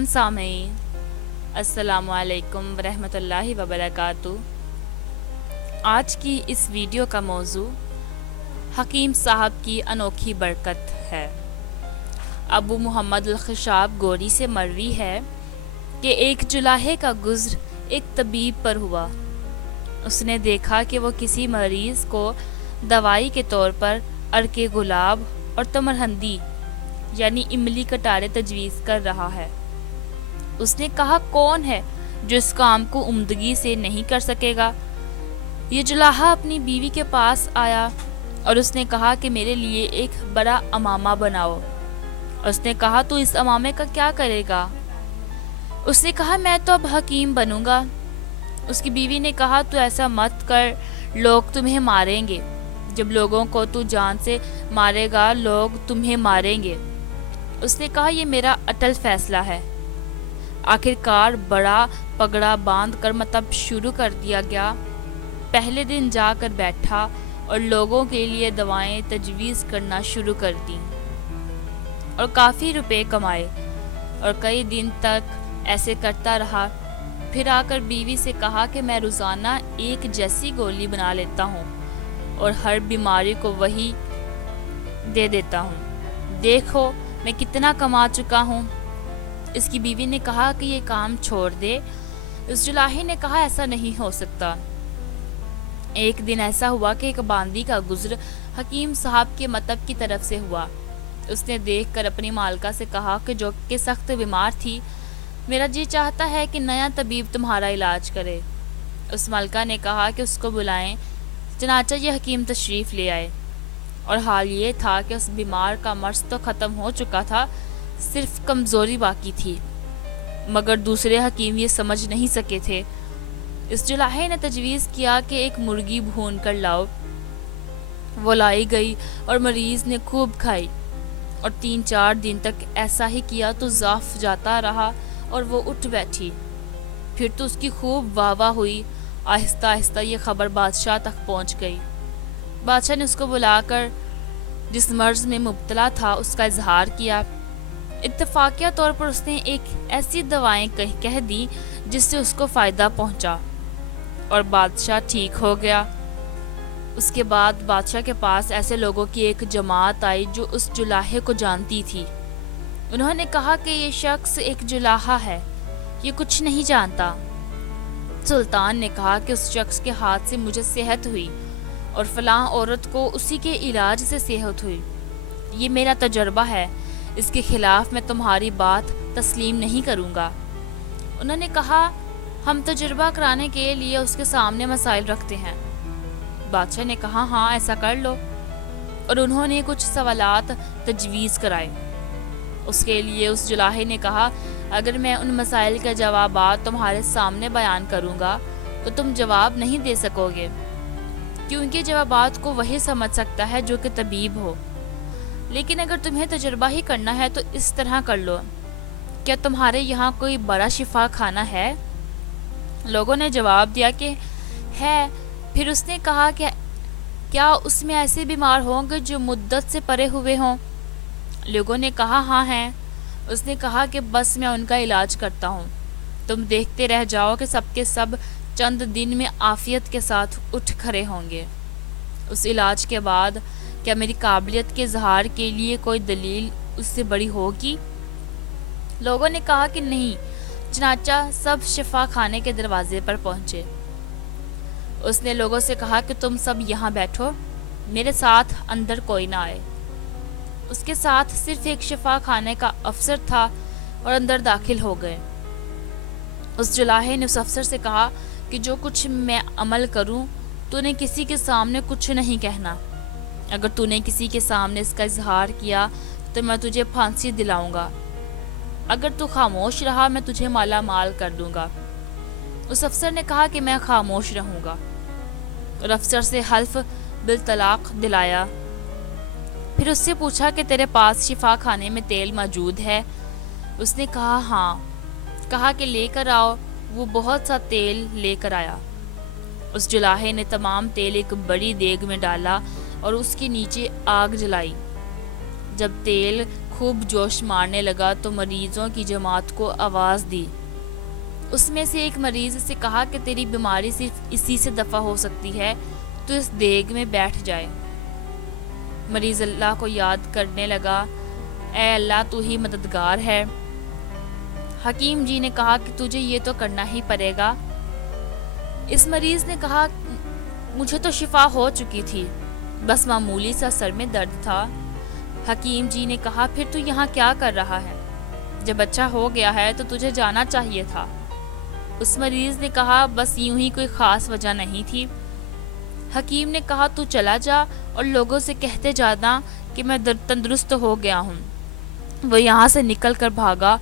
محترم سامعین، السلام علیکم ورحمۃ اللہ وبرکاتہ۔ آج کی اس ویڈیو کا موضوع حکیم صاحب کی انوکھی برکت ہے۔ ابو محمد الخشاب گوری سے مروی ہے کہ ایک جلاحے کا گزر ایک طبیب پر ہوا۔ اس نے دیکھا کہ وہ کسی مریض کو دوائی کے طور پر عرق گلاب اور تمرہندی یعنی املی کٹارے تجویز کر رہا ہے۔ اس نے کہا، کون ہے جو اس کام کو عمدگی سے نہیں کر سکے گا؟ یہ جلاحہ اپنی بیوی کے پاس آیا اور اس نے کہا کہ میرے لیے ایک بڑا امامہ بناؤ۔ اس نے کہا، تو اس امامے کا کیا کرے گا؟ اس نے کہا، میں تو اب حکیم بنوں گا۔ اس کی بیوی نے کہا، تو ایسا مت کر، لوگ تمہیں ماریں گے۔ جب لوگوں کو تو جان سے مارے گا، لوگ تمہیں ماریں گے۔ اس نے کہا، یہ میرا اٹل فیصلہ ہے۔ آخرکار بڑا پگڑا باندھ کر مطلب شروع کر دیا گیا۔ پہلے دن جا کر بیٹھا اور لوگوں کے لیے دوائیں تجویز کرنا شروع کر دیں اور کافی روپے کمائے، اور کئی دن تک ایسے کرتا رہا۔ پھر آ کر بیوی سے کہا کہ میں روزانہ ایک جیسی گولی بنا لیتا ہوں اور ہر بیماری کو وہی دے دیتا ہوں، دیکھو میں کتنا کما چکا ہوں۔ اس کی بیوی نے کہا کہ یہ کام چھوڑ دے۔ اس جلاحے نے کہا، ایسا نہیں ہو سکتا۔ ایک دن ایسا ہوا کہ ایک باندی کا گزر حکیم صاحب کے مطب کی طرف سے ہوا۔ اس نے دیکھ کر اپنی مالکہ سے کہا کہ جو کہ سخت بیمار تھی، میرا جی چاہتا ہے کہ نیا طبیب تمہارا علاج کرے۔ اس ملکہ نے کہا کہ اس کو بلائیں۔ چنانچہ یہ حکیم تشریف لے آئے، اور حال یہ تھا کہ اس بیمار کا مرض تو ختم ہو چکا تھا، صرف کمزوری باقی تھی، مگر دوسرے حکیم یہ سمجھ نہیں سکے تھے۔ اس جلاحے نے تجویز کیا کہ ایک مرغی بھون کر لاؤ۔ وہ لائی گئی اور مریض نے خوب کھائی، اور 3-4 دن تک ایسا ہی کیا تو ضعف جاتا رہا اور وہ اٹھ بیٹھی۔ پھر تو اس کی خوب واہ واہ ہوئی۔ آہستہ آہستہ یہ خبر بادشاہ تک پہنچ گئی۔ بادشاہ نے اس کو بلا کر جس مرض میں مبتلا تھا اس کا اظہار کیا۔ اتفاقیہ طور پر اس نے ایک ایسی دوائیں کہہ دی جس سے اس کو فائدہ پہنچا، اور بادشاہ ٹھیک ہو گیا۔ اس کے بعد بادشاہ کے پاس ایسے لوگوں کی ایک جماعت آئی جو اس جلاحے کو جانتی تھی۔ انہوں نے کہا کہ یہ شخص ایک جلاحہ ہے، یہ کچھ نہیں جانتا۔ سلطان نے کہا کہ اس شخص کے ہاتھ سے مجھے صحت ہوئی، اور فلاں عورت کو اسی کے علاج سے صحت ہوئی۔ یہ میرا تجربہ ہے، اس کے خلاف میں تمہاری بات تسلیم نہیں کروں گا۔ انہوں نے کہا، ہم تجربہ کرانے کے لیے اس کے سامنے مسائل رکھتے ہیں۔ بادشاہ نے کہا، ہاں ایسا کر لو، اور انہوں نے کچھ سوالات تجویز کرائے۔ اس کے لیے اس جلاحے نے کہا، اگر میں ان مسائل کے جوابات تمہارے سامنے بیان کروں گا تو تم جواب نہیں دے سکو گے، کیونکہ جوابات کو وہی سمجھ سکتا ہے جو کہ طبیب ہو۔ لیکن اگر تمہیں تجربہ ہی کرنا ہے تو اس طرح کر لو، کیا تمہارے یہاں کوئی بڑا شفا خانہ ہے؟ لوگوں نے جواب دیا کہ ہے۔ پھر اس نے کہا کہ کیا اس میں ایسے بیمار ہوں گے جو مدت سے پڑے ہوئے ہوں؟ لوگوں نے کہا، ہاں ہیں۔ اس نے کہا کہ بس میں ان کا علاج کرتا ہوں، تم دیکھتے رہ جاؤ کہ سب کے سب چند دن میں عافیت کے ساتھ اٹھ کھڑے ہوں گے۔ اس علاج کے بعد کیا میری قابلیت کے اظہار کے لیے کوئی دلیل اس سے بڑی ہوگی؟ لوگوں نے کہا کہ نہیں۔ چنانچہ سب شفا خانے کے دروازے پر پہنچے۔ اس نے لوگوں سے کہا کہ تم سب یہاں بیٹھو، میرے ساتھ اندر کوئی نہ آئے۔ اس کے ساتھ صرف ایک شفا خانے کا افسر تھا اور اندر داخل ہو گئے۔ اس جلاحے نے اس افسر سے کہا کہ جو کچھ میں عمل کروں تو نے کسی کے سامنے کچھ نہیں کہنا۔ اگر تو نے کسی کے سامنے اس کا اظہار کیا تو میں تجھے پھانسی دلاؤں گا، اگر تو خاموش رہا میں تجھے مالا مال کر دوں گا۔ اس افسر نے کہا کہ میں خاموش رہوں گا، اور افسر سے حلف بالطلاق دلایا۔ پھر اس سے پوچھا کہ تیرے پاس شفا خانے میں تیل موجود ہے؟ اس نے کہا، ہاں۔ کہا کہ لے کر آؤ۔ وہ بہت سا تیل لے کر آیا۔ اس جلاحے نے تمام تیل ایک بڑی دیگ میں ڈالا اور اس کے نیچے آگ جلائی۔ جب تیل خوب جوش مارنے لگا تو مریضوں کی جماعت کو آواز دی۔ اس میں سے ایک مریض سے کہا کہ تیری بیماری صرف اسی سے دفع ہو سکتی ہے، تو اس دیگ میں بیٹھ جائے۔ مریض اللہ کو یاد کرنے لگا، اے اللہ تو ہی مددگار ہے۔ حکیم جی نے کہا کہ تجھے یہ تو کرنا ہی پڑے گا۔ اس مریض نے کہا مجھے تو شفا ہو چکی تھی، بس معمولی سا سر میں درد تھا۔ حکیم جی نے کہا پھر تو یہاں کیا کر رہا ہے؟ جب اچھا ہو گیا ہے تو تجھے جانا چاہیے تھا۔ اس مریض نے کہا بس یوں ہی، کوئی خاص وجہ نہیں تھی۔ حکیم نے کہا تو چلا جا اور لوگوں سے کہتے جانا کہ میں تندرست ہو گیا ہوں۔ وہ یہاں سے نکل کر بھاگا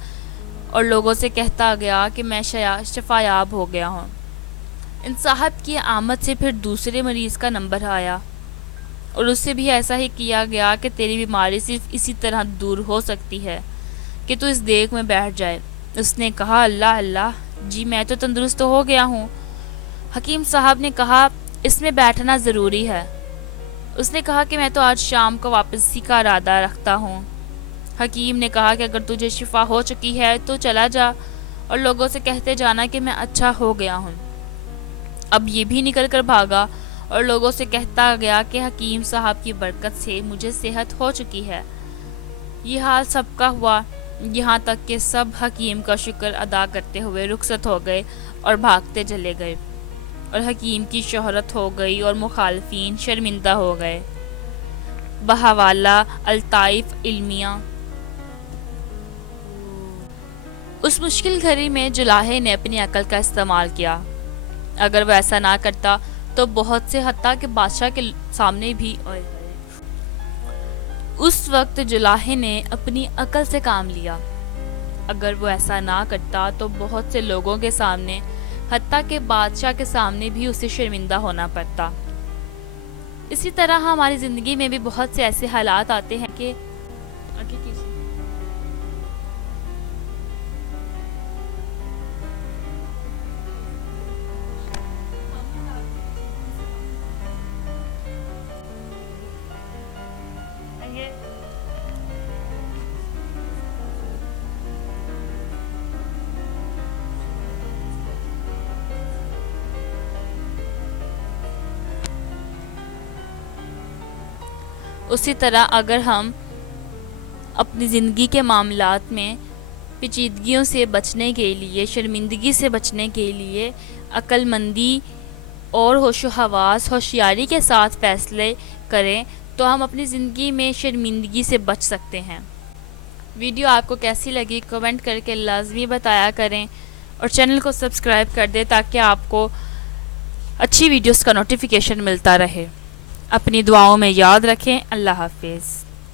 اور لوگوں سے کہتا گیا کہ میں شفا یاب ہو گیا ہوں۔ ان صاحب کی آمد سے پھر دوسرے مریض کا نمبر آیا اور اس سے بھی ایسا ہی کیا گیا کہ تیری بیماری صرف اسی طرح دور ہو سکتی ہے کہ تو اس دیگ میں بیٹھ جائے۔ اس نے کہا اللہ اللہ، جی میں تو تندرست ہو گیا ہوں۔ حکیم صاحب نے کہا اس میں بیٹھنا ضروری ہے۔ اس نے کہا کہ میں تو آج شام کو واپسی کا ارادہ رکھتا ہوں۔ حکیم نے کہا کہ اگر تجھے شفا ہو چکی ہے تو چلا جا اور لوگوں سے کہتے جانا کہ میں اچھا ہو گیا ہوں۔ اب یہ بھی نکل کر بھاگا اور لوگوں سے کہتا گیا کہ حکیم صاحب کی برکت سے مجھے صحت ہو چکی ہے۔ یہ حال سب کا ہوا، یہاں تک کہ سب حکیم کا شکر ادا کرتے ہوئے رخصت ہو گئے اور بھاگتے چلے گئے، اور حکیم کی شہرت ہو گئی اور مخالفین شرمندہ ہو گئے۔ بحوالہ الطائف علمیہ۔ اس مشکل گھڑی میں جلاہے نے اپنی عقل کا استعمال کیا۔ اگر وہ ایسا نہ کرتا تو بہت سے حتیٰ کہ بادشاہ کے سامنے بھی اس وقت جلاہے نے اپنی عقل سے کام لیا۔ اگر وہ ایسا نہ کرتا تو بہت سے لوگوں کے سامنے حتیٰ کہ بادشاہ کے سامنے بھی اسے شرمندہ ہونا پڑتا۔ اسی طرح ہماری زندگی میں بھی بہت سے ایسے حالات آتے ہیں کہ اسی طرح اگر ہم اپنی زندگی کے معاملات میں پیچیدگیوں سے بچنے کے لیے، شرمندگی سے بچنے کے لیے عقل مندی اور ہوش و حواس، ہوشیاری کے ساتھ فیصلے کریں تو ہم اپنی زندگی میں شرمندگی سے بچ سکتے ہیں۔ ویڈیو آپ کو کیسی لگی کمنٹ کر کے لازمی بتایا کریں، اور چینل کو سبسکرائب کر دیں تاکہ آپ کو اچھی ویڈیوز کا نوٹیفیکیشن ملتا رہے۔ اپنی دعاؤں میں یاد رکھیں۔ اللہ حافظ۔